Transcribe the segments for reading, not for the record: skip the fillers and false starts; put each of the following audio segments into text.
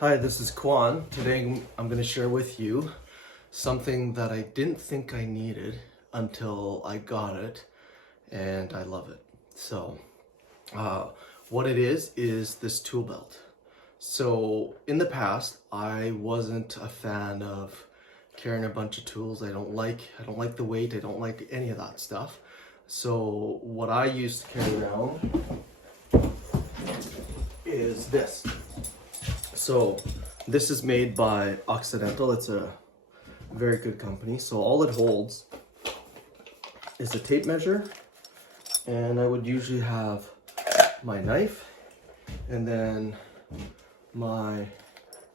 Hi, this is Kwan. Today I'm going to share with you something that I didn't think I needed until I got it, and I love it. So, what it is this tool belt. So, in the past, I wasn't a fan of carrying a bunch of tools. I don't like the weight. I don't like any of that stuff. So, what I used to carry around is this. So this is made by Occidental. It's a very good company. So all it holds is a tape measure, and I would usually have my knife and then my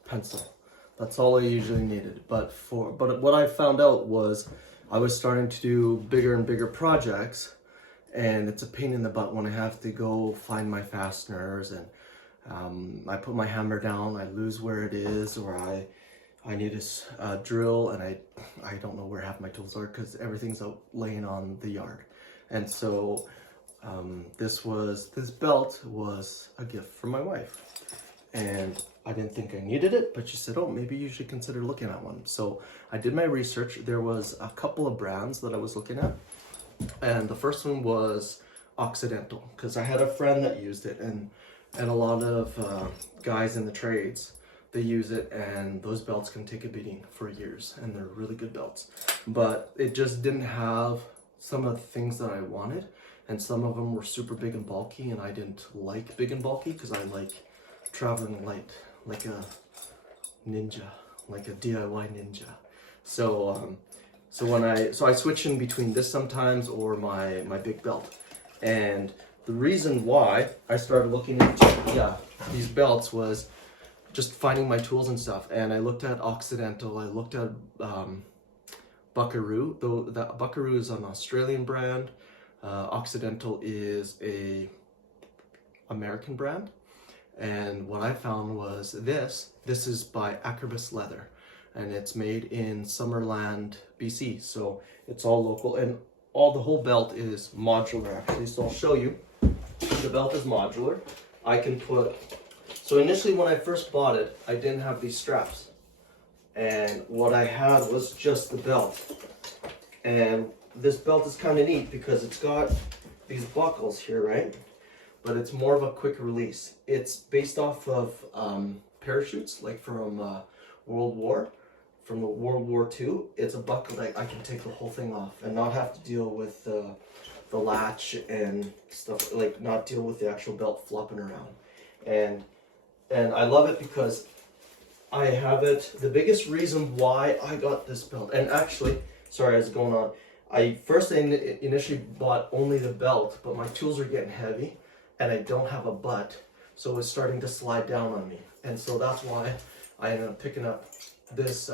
pencil. That's all I usually needed. But what I found out was I was starting to do bigger and bigger projects, and it's a pain in the butt when I have to go find my fasteners, and I put my hammer down, I lose where it is, or I need a drill, and I don't know where half my tools are because everything's out laying on the yard. And so this belt was a gift from my wife, and I didn't think I needed it, but she said, oh, maybe you should consider looking at one. So I did my research. There was a couple of brands that I was looking at, and the first one was Occidental, because I had a friend that used it, and a lot of guys in the trades, they use it, and those belts can take a beating for years, and they're really good belts. But it just didn't have some of the things that I wanted, and some of them were super big and bulky, and I didn't like big and bulky because I like traveling light, like a ninja, like a DIY ninja. So I switch in between this sometimes or my big belt. And the reason why I started looking into these belts was just finding my tools and stuff. And I looked at Occidental, I looked at Buckaroo. Though that Buckaroo is an Australian brand, Occidental is a American brand. And what I found was this is by Akribis leather, and it's made in Summerland, BC. So it's all local, and the whole belt is modular actually. So I'll show you. The belt is modular. So initially when I first bought it, I didn't have these straps. And what I had was just the belt. And this belt is kind of neat because it's got these buckles here, right? But it's more of a quick release. It's based off of parachutes, like from World War II. It's a buckle that I can take the whole thing off and not have to deal with the latch and stuff, like not deal with the actual belt flopping around. And I love it because I have it. The biggest reason why I got this belt, and actually, sorry, I was going on. I initially bought only the belt, but my tools are getting heavy and I don't have a butt, so it's starting to slide down on me. And so that's why I ended up picking up this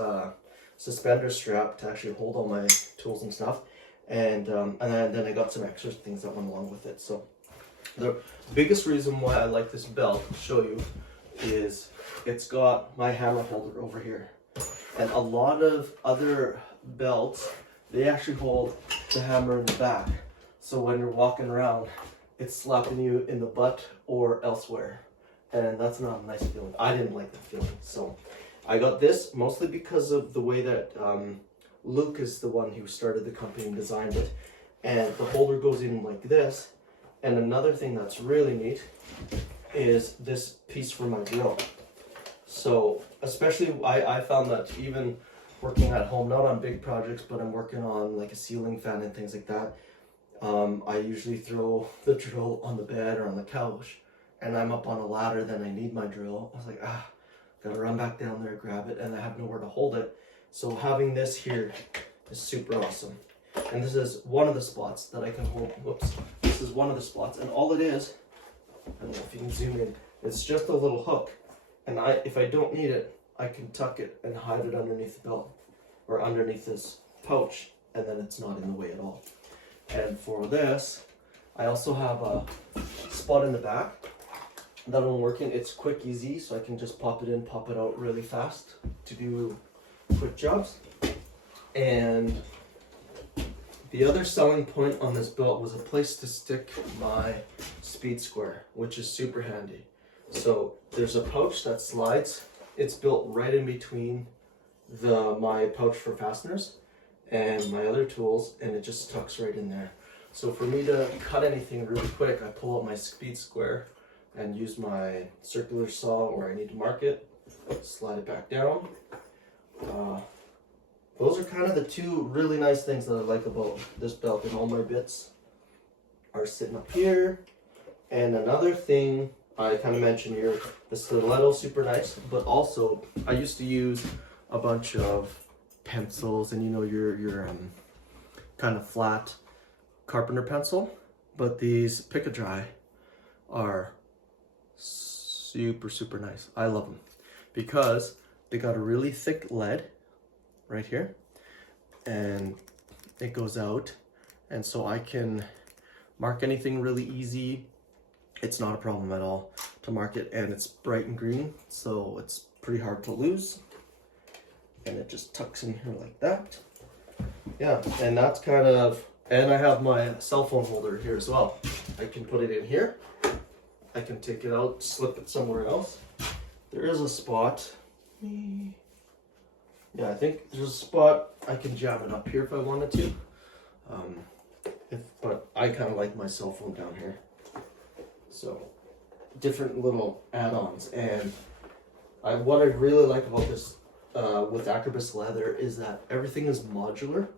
suspender strap to actually hold all my tools and stuff. And then I got some extra things that went along with it. So the biggest reason why I like this belt, I'll show you, is it's got my hammer holder over here. And a lot of other belts, they actually hold the hammer in the back. So when you're walking around, it's slapping you in the butt or elsewhere. And that's not a nice feeling. I didn't like that feeling. So I got this mostly because of the way that Luke is the one who started the company and designed it. And the holder goes in like this. And another thing that's really neat is this piece for my drill. So especially I found that even working at home, not on big projects, but I'm working on like a ceiling fan and things like that, I usually throw the drill on the bed or on the couch, and I'm up on a ladder, then I need my drill. I was like, gotta run back down there, grab it, and I have nowhere to hold it. So having this here is super awesome. And this is one of the spots that I can hold. Whoops. This is one of the spots, and all it is, I don't know if you can zoom in, it's just a little hook. And if I don't need it, I can tuck it and hide it underneath the belt or underneath this pouch, and then it's not in the way at all. And for this, I also have a spot in the back that I'm working. It's quick, easy, so I can just pop it in, pop it out really fast to do quick jobs. And the other selling point on this belt was a place to stick my speed square, which is super handy. So there's a pouch that slides it's built right in between my pouch for fasteners and my other tools, and it just tucks right in there. So for me to cut anything really quick, I pull out my speed square and use my circular saw where I need to mark it, slide it back down. Those are kind of the two really nice things that I like about this belt, and all my bits are sitting up here. And another thing I kind of mentioned here, the stiletto, super nice, but also I used to use a bunch of pencils and your kind of flat carpenter pencil, but these Pick a Dry are super nice. I love them because they got a really thick lead right here, and it goes out, and so I can mark anything really easy. It's not a problem at all to mark it, and it's bright and green, so it's pretty hard to lose. And it just tucks in here like that. Yeah, and that's kind of, and I have my cell phone holder here as well. I can put it in here. I can take it out, slip it somewhere else. There is a spot. Yeah, I think there's a spot I can jam it up here if I wanted to. But I kind of like my cell phone down here. So, different little add-ons. And what I really like about this with Akribis leather is that everything is modular.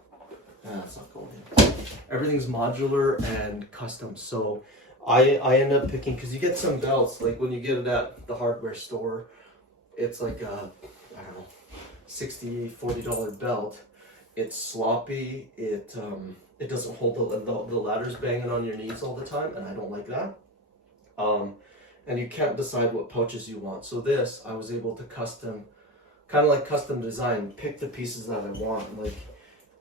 It's not going in. Everything's modular and custom. So I end up picking, because you get some belts, like when you get it at the hardware store, it's like a, I don't know, $60, $40 belt. It's sloppy. It doesn't hold the ladders banging on your knees all the time, and I don't like that. And you can't decide what pouches you want. So this, I was able to custom design, pick the pieces that I want. Like,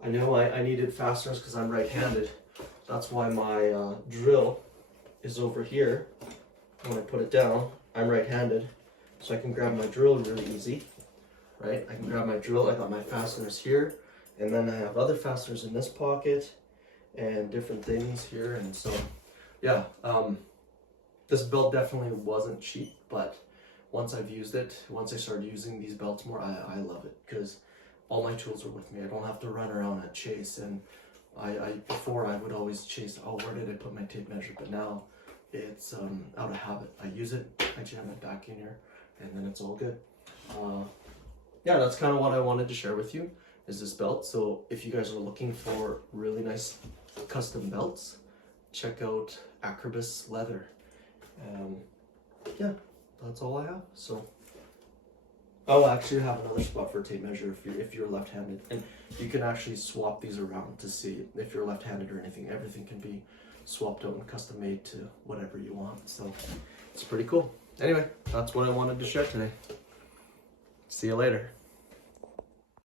I know I needed fasteners because I'm right-handed. That's why my drill is over here. When I put it down, I'm right-handed, so I can grab my drill really easy, right? I can grab my drill, I got my fasteners here, and then I have other fasteners in this pocket, and different things here, and so, yeah. This belt definitely wasn't cheap, but once I've used it, once I started using these belts more, I love it, because all my tools are with me. I don't have to run around and chase, and before I would always chase, oh, where did I put my tape measure? But now it's out of habit. I use it, I jam it back in here, and then it's all good. Yeah, that's kind of what I wanted to share with you, is this belt. So if you guys are looking for really nice custom belts, check out Akribis leather. Yeah, that's all I have. So I'll actually have another spot for a tape measure if you're left-handed, and you can actually swap these around to see if you're left-handed or anything. Everything can be swapped out and custom made to whatever you want. So it's pretty cool. Anyway, that's what I wanted to share today. See you later.